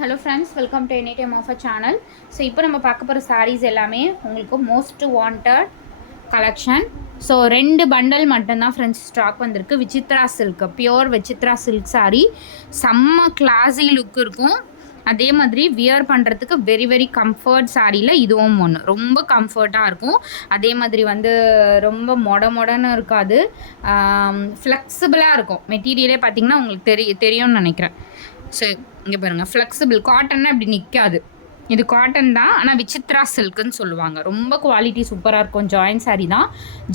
Hello friends, welcome to any time of a channel. So இப்போ நம்ம பார்க்க போகிற சாரீஸ் எல்லாமே உங்களுக்கு most wanted collection. So 2 bundle மட்டும்தான் ஃப்ரெண்ட்ஸ் ஸ்டாக் வந்திருக்கு. Vichitra silk, pure Vichitra silk sari. செம்ம கிளாஸி லுக் இருக்கும். அதே மாதிரி வியர் பண்ணுறதுக்கு வெரி வெரி கம்ஃபர்ட் சாரியில் இதுவும் ஒன்று. ரொம்ப கம்ஃபர்ட்டாக இருக்கும். அதே மாதிரி ரொம்ப மொடன்னு இருக்காது. ஃப்ளெக்சிபிளாக இருக்கும். மெட்டீரியலே பார்த்திங்கன்னா உங்களுக்கு தெரியும்னு நினைக்கிறேன். ஸோ இங்கே பாருங்கள், ஃப்ளெக்சிபிள். காட்டன்னா இப்படி நிற்காது. இது காட்டன் தான், ஆனால் விசித்ரா சில்க்குன்னு சொல்லுவாங்க. ரொம்ப குவாலிட்டி சூப்பராக இருக்கும். ஜாயின் சாரீ தான்.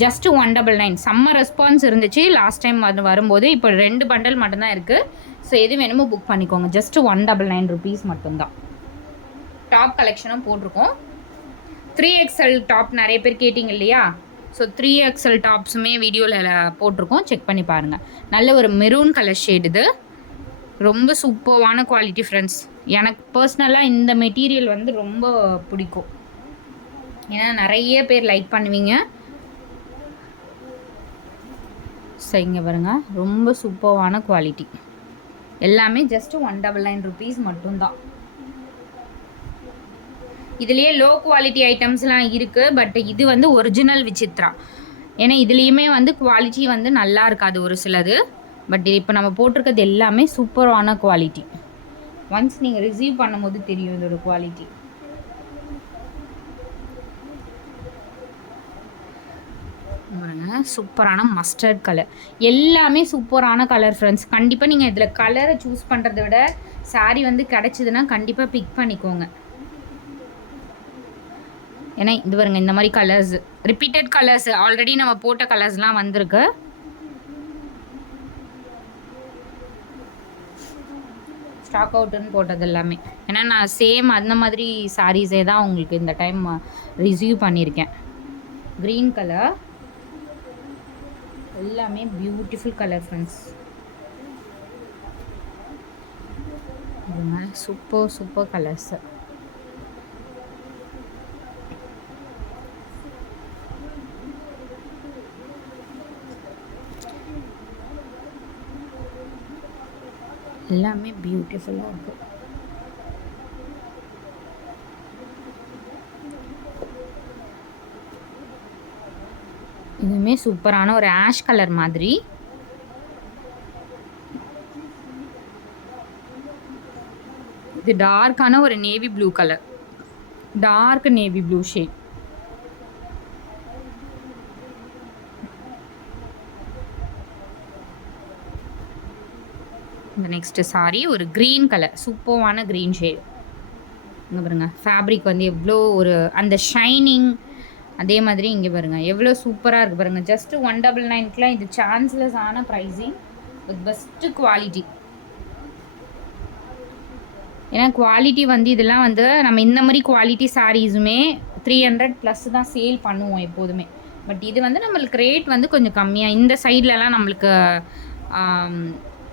ஜஸ்ட் 199. செம்ம ரெஸ்பான்ஸ் இருந்துச்சு லாஸ்ட் டைம் வரும்போது. இப்போ 2 பண்டல் மட்டும்தான் இருக்குது. ஸோ எது வேணுமோ புக் பண்ணிக்கோங்க. ஜஸ்ட் 199 ருபீஸ் மட்டும்தான். டாப் கலெக்ஷனும் போட்டிருக்கோம். 3XL டாப் நிறைய பேர் கேட்டிங்க இல்லையா? ஸோ 3XL டாப்ஸுமே வீடியோவில் போட்டிருக்கோம், செக் பண்ணி பாருங்கள். நல்ல ஒரு மெரூன் கலர் ஷேட். இது ரொம்ப சூப்பர்வான குவாலிட்டி ஃப்ரெண்ட்ஸ். எனக்கு பர்சனலாக இந்த மெட்டீரியல் ரொம்ப பிடிக்கும். ஏன்னா நிறைய பேர் லைக் பண்ணுவீங்க. சரிங்க பாருங்கள், ரொம்ப சூப்பர்வான குவாலிட்டி. எல்லாமே ஜஸ்ட் 199 ருபீஸ் மட்டும்தான். இதுலேயே லோ குவாலிட்டி ஐட்டம்ஸ்லாம் இருக்குது. பட் இது ஒரிஜினல் விசித்ரா. ஏன்னா இதுலேயுமே குவாலிட்டி நல்லா இருக்காது ஒரு சிலது. பட் இப்போ நம்ம போட்டிருக்கிறது எல்லாமே சூப்பரான குவாலிட்டி. ஒன்ஸ் நீங்கள் ரிசீவ் பண்ணும்போது தெரியும் இதோட குவாலிட்டி. சூப்பரான மஸ்டர்ட் கலர். எல்லாமே சூப்பரான கலர் ஃப்ரெண்ட்ஸ். கண்டிப்பாக நீங்கள் இதில் கலரை சூஸ் பண்ணுறத விட சாரீ கிடச்சிதுன்னா கண்டிப்பாக பிக் பண்ணிக்கோங்க. ஏன்னா இது பாருங்க, இந்த மாதிரி கலர்ஸ், ரிப்பீட்டட் கலர்ஸ், ஆல்ரெடி நம்ம போட்ட கலர்ஸ்லாம் வந்திருக்கு. ஸ்டாக் அவுட்டுன்னு போட்டது எல்லாமே. ஏன்னா நான் சேம் அந்த மாதிரி சாரீஸே தான் உங்களுக்கு இந்த டைம் ரிசீவ் பண்ணியிருக்கேன். க்ரீன் கலர், எல்லாமே beautiful colour friends. Super colours. எல்லாமே பியூட்டிஃபுல்லாக இருக்குது. இதுவுமே சூப்பரான ஒரு ஆஷ் கலர் மாதிரி. இது டார்க்கான ஒரு navy blue colour, dark navy blue shade. இந்த நெக்ஸ்ட் சாரி ஒரு க்ரீன் கலர், சூப்பர்வான க்ரீன் ஷேட். இங்கே பாருங்கள், ஃபேப்ரிக் எவ்வளோ ஒரு அந்த ஷைனிங். அதே மாதிரி இங்கே பாருங்கள் எவ்வளோ சூப்பராக இருக்குது பாருங்கள். ஜஸ்ட் 199க்குலாம் இது சான்ஸ்லெஸ் ஆன ப்ரைஸிங் வித் பெஸ்ட்டு குவாலிட்டி. ஏன்னா குவாலிட்டி இதெல்லாம் நம்ம இந்த மாதிரி குவாலிட்டி சாரீஸுமே 300+ தான் சேல் பண்ணுவோம் எப்போதுமே. பட் இது நம்மளுக்கு ரேட் கொஞ்சம் கம்மியாக. இந்த சைட்லலாம் நம்மளுக்கு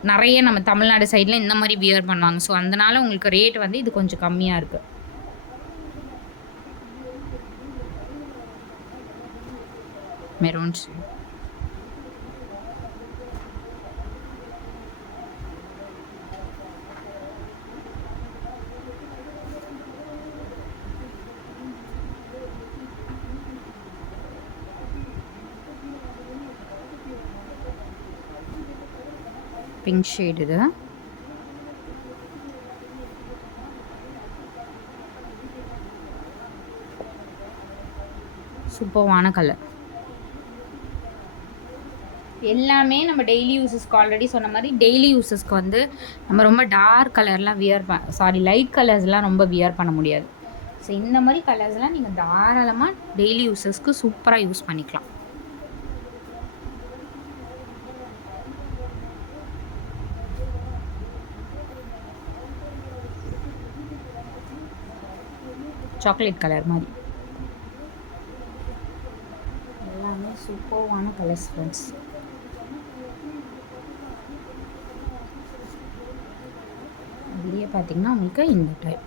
நிறைய நம்ம தமிழ்நாடு சைடில் இந்த மாதிரி வியர் பண்ணுவாங்க. ஸோ அதனால் உங்களுக்கு ரேட் இது கொஞ்சம் கம்மியாக இருக்குது. Maroon pink shade. இது சூப்பர்வான கலர். எல்லாமே நம்ம டெய்லி யூஸஸ்க்கு, ஆல்ரெடி சொன்ன மாதிரி டெய்லி யூஸஸ்க்கு நம்ம ரொம்ப டார்க் கலர்லாம் லைட் கலர்ஸ்லாம் ரொம்ப வியர் பண்ண முடியாது. ஸோ இந்த மாதிரி கலர்ஸ்லாம் நீங்கள் தாராளமாக டெய்லி யூஸஸ்க்கு சூப்பராக யூஸ் பண்ணிக்கலாம். சாக்லேட் கலர் மாதிரி எல்லாமே சூப்பர்வான கலர்ஸ் ஃப்ரெண்ட்ஸ். இதுலேயே பார்த்தீங்கன்னா உங்களுக்கு இந்த டைப்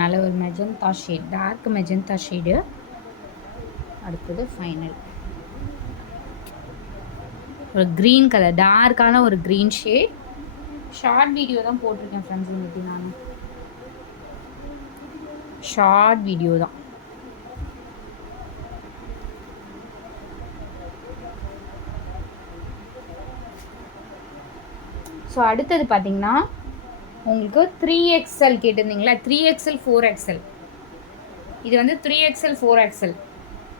நல்ல ஒரு magenta shade, dark magenta shade. அடுத்தது ஃபைனல் ஒரு க்ரீன் கலர், டார்க்கான ஒரு க்ரீன் ஷேட். ஷார்ட் வீடியோ தான் போட்டிருக்கேன் ஃப்ரெண்ட்ஸ் இன்னைக்கு நான். ஷார்ட் வீடியோ தான். ஸோ அடுத்தது பார்த்தீங்கன்னா உங்களுக்கு 3XL கேட்டிருந்தீங்களா, 3XL 4XL. இது வந்து 3XL 4XL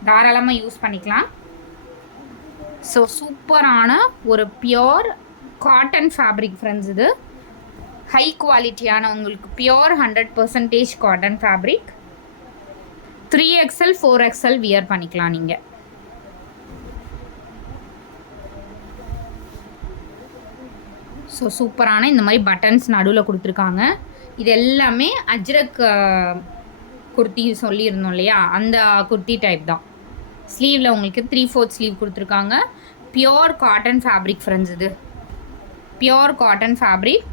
தாராளமாக யூஸ் பண்ணிக்கலாம். ஸோ சூப்பரான ஒரு பியோர் காட்டன் ஃபேப்ரிக் ஃப்ரெண்ட்ஸ். இது ஹை குவாலிட்டியான உங்களுக்கு pure 100% cotton fabric. 3XL 4XL wear பண்ணிக்கலாம் நீங்கள். ஸோ சூப்பரான இந்த மாதிரி பட்டன்ஸ் நடுவில் கொடுத்துருக்காங்க. இது எல்லாமே அஜ்ரக் குர்த்தி சொல்லியிருந்தோம் இல்லையா, அந்த குர்த்தி டைப் தான். ஸ்லீவில் உங்களுக்கு 3/4 ஸ்லீவ் கொடுத்துருக்காங்க. Pure cotton fabric friends. இது pure cotton fabric.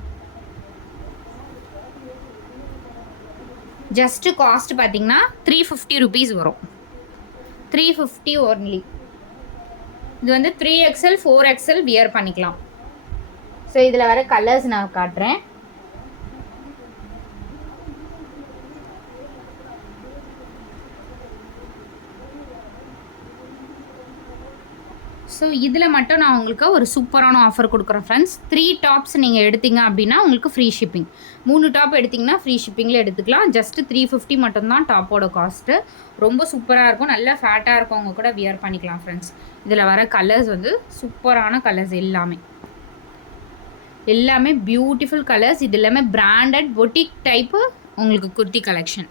Just cost பார்த்தீங்கன்னா 350 ருபீஸ் வரும். 350 ஒன்லி. இது வந்து 3XL 4XL வியர் பண்ணிக்கலாம். ஸோ இதில் வர கலர்ஸ் நான் காட்டுறேன். ஸோ இதில் மட்டும் நான் உங்களுக்கு ஒரு சூப்பரான ஆஃபர் கொடுக்குறேன் ஃப்ரெண்ட்ஸ். 3 டாப்ஸ் நீங்கள் எடுத்தீங்க அப்படின்னா உங்களுக்கு ஃப்ரீ ஷிப்பிங். 3 டாப் எடுத்திங்கன்னா ஃப்ரீ ஷிப்பிங்கில் எடுத்துக்கலாம். ஜஸ்ட்டு 350 மட்டும்தான் டாப்போட காஸ்ட்டு. ரொம்ப சூப்பராக இருக்கும். நல்லா ஃபேட்டாக இருக்கவங்க கூட வியர் பண்ணிக்கலாம் ஃப்ரெண்ட்ஸ். இதில் வர கலர்ஸ் வந்து சூப்பரான கலர்ஸ் எல்லாமே பியூட்டிஃபுல் கலர்ஸ். இது எல்லாமே பிராண்டட் பொட்டிக் டைப்பு உங்களுக்கு குர்த்தி கலெக்ஷன்.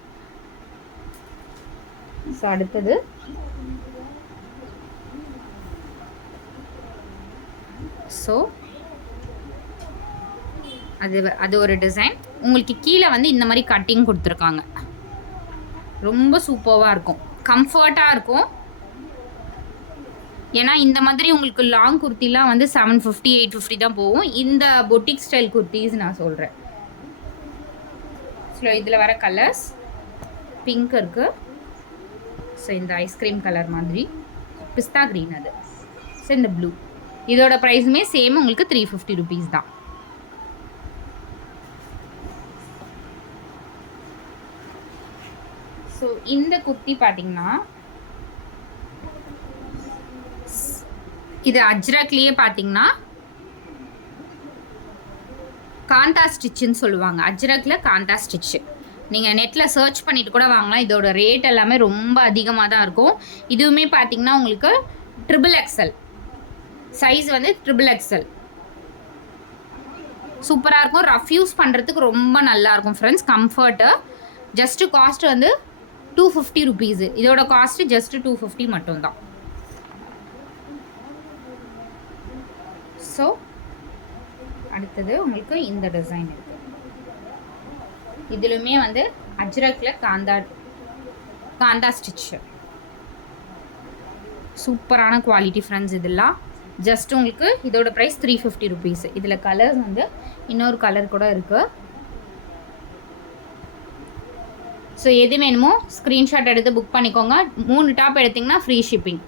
ஸோ அடுத்தது ஸோ அது ஒரு டிசைன். உங்களுக்கு கீழே வந்து இந்த மாதிரி கட்டிங் கொடுத்துருக்காங்க. ரொம்ப சூப்பராக இருக்கும், கம்ஃபர்ட்டாக இருக்கும். ஏன்னா இந்த மாதிரி உங்களுக்கு லாங் குர்த்திலாம் வந்து 750 850 தான் போகும். இந்த பொட்டிக் ஸ்டைல் குர்த்திஸ் நான் சொல்கிறேன். ஸோ இதில் வர கலர்ஸ் பிங்க் இருக்குது. ஸோ இந்த ஐஸ்கிரீம் கலர் மாதிரி, பிஸ்தா க்ரீன் அது. ஸோ இந்த ப்ளூ. இதோட ப்ரைஸுமே சேம் உங்களுக்கு 350 ருபீஸ் தான். ஸோ இந்த குர்த்தி பார்த்தீங்கன்னா இது அஜ்ரக்லேயே பார்த்தீங்கன்னா காந்தா ஸ்டிச்சுன்னு சொல்லுவாங்க. அஜ்ரக்கில் காந்தா ஸ்டிச்சு. நீங்கள் நெட்டில் சர்ச் பண்ணிவிட்டு கூட வாங்கலாம். இதோட ரேட் எல்லாமே ரொம்ப அதிகமாக தான் இருக்கும். இதுவுமே பார்த்தீங்கன்னா உங்களுக்கு XXL சைஸ் வந்து XXL. சூப்பராக இருக்கும். ரஃப் யூஸ் பண்ணுறதுக்கு ரொம்ப நல்லாயிருக்கும் ஃப்ரெண்ட்ஸ். கம்ஃபர்ட்டு. ஜஸ்ட்டு காஸ்ட் வந்து 250 ருபீஸு. இதோட காஸ்ட்டு ஜஸ்ட்டு 250 மட்டும்தான். ஸோ அடுத்தது உங்களுக்கு இந்த டிசைன் இருக்குது. இதிலுமே வந்து அஜ்ரக்கில் காந்தா ஸ்டிச்சு. சூப்பரான குவாலிட்டி ஃப்ரெண்ட்ஸ். இதெல்லாம் ஜஸ்ட் உங்களுக்கு இதோட ப்ரைஸ் 350 ருபீஸ். இதில் கலர்ஸ் வந்து இன்னொரு கலர் கூட இருக்குது. ஸோ எது வேணுமோ ஸ்க்ரீன்ஷாட் எடுத்து புக் பண்ணிக்கோங்க. 3 டாப் எடுத்திங்கன்னா ஃப்ரீ ஷிப்பிங்.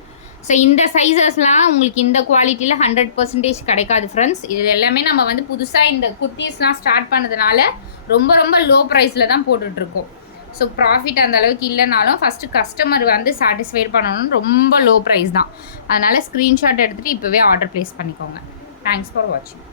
ஸோ இந்த சைஸஸ்லாம் உங்களுக்கு இந்த குவாலிட்டியில் 100% கிடைக்காது ஃப்ரெண்ட்ஸ். இது எல்லாமே நம்ம வந்து புதுசாக இந்த குர்த்திஸ்லாம் ஸ்டார்ட் பண்ணதுனால ரொம்ப லோ ப்ரைஸில் தான் போட்டுட்ருக்கோம். ஸோ ப்ராஃபிட் அந்த அளவுக்கு இல்லைனாலும் ஃபஸ்ட்டு கஸ்டமர் வந்து சாட்டிஸ்ஃபைட் பண்ணணும்னு ரொம்ப லோ ப்ரைஸ் தான். அதனால் ஸ்க்ரீன்ஷாட் எடுத்துகிட்டு இப்போவே ஆர்டர் ப்ளேஸ் பண்ணிக்கோங்க. தேங்க்ஸ் ஃபார் வாட்சிங்.